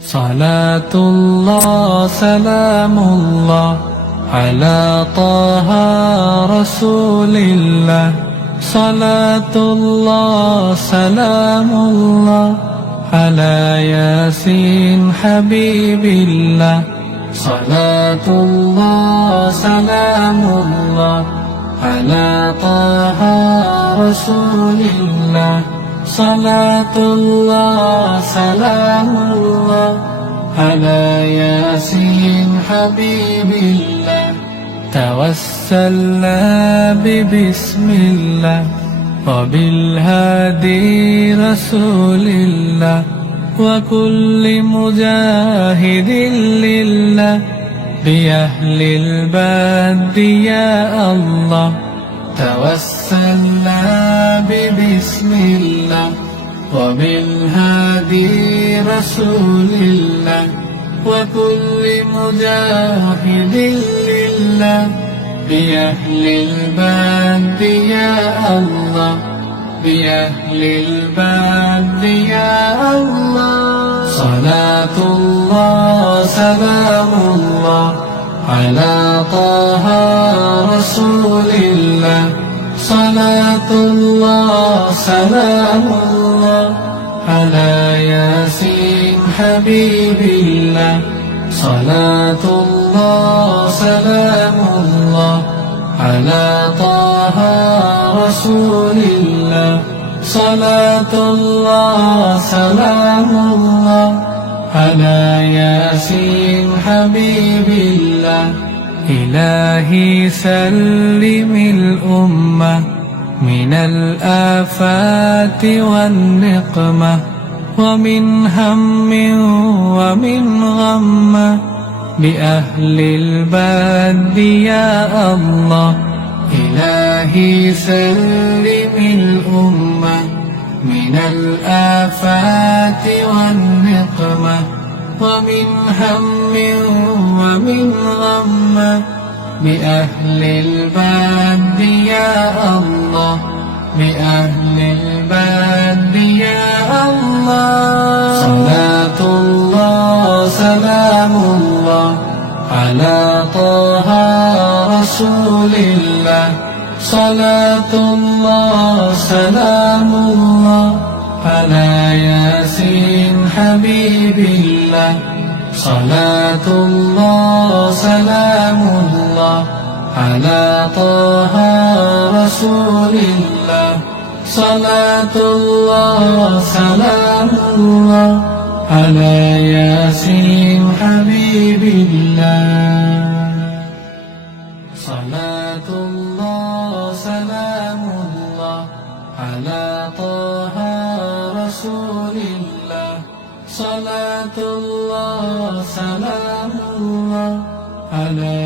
صلاة الله سلام الله على طه رسول الله. صلاة الله سلام الله على ياسين حبيب الله. صلاة الله سلام الله على طه رسول الله. صلاة الله سلام الله على ياسين حبيب الله. توسلنا ببسم الله وبالهادي رسول الله وكل مجاهد لله بأهل البد يا الله. توسلنا ببسم الله وبالهادي رسول الله وكل مجاهد لله بأهل البد يا الله. بأهل البد يا الله. صلاة الله سلام الله على طه رسول الله. صلاة الله سلام الله على ياسين حبيب الله. صلاة الله سلام الله على طه رسول الله. صلاة الله سلام الله على ياسين حبيب الله. إلهي سلم الأمة من الآفات والنقمة ومن هم ومن غمة بأهل البد يا الله. إلهي سلم الأمة من الآفات والنقمة ومن هم ومن غمة بأهل البد يا الله. بأهل البد يا الله. صلاة الله سلام الله على طه رسول الله. صلاة الله سلام الله على ياسين حبيب الله. صلاة الله سلام الله على طه رسول الله. صلاة الله سلام الله على ياسين حبيب الله. صلاة الله سلام الله على طه رسول الله. صلاة الله سلام الله على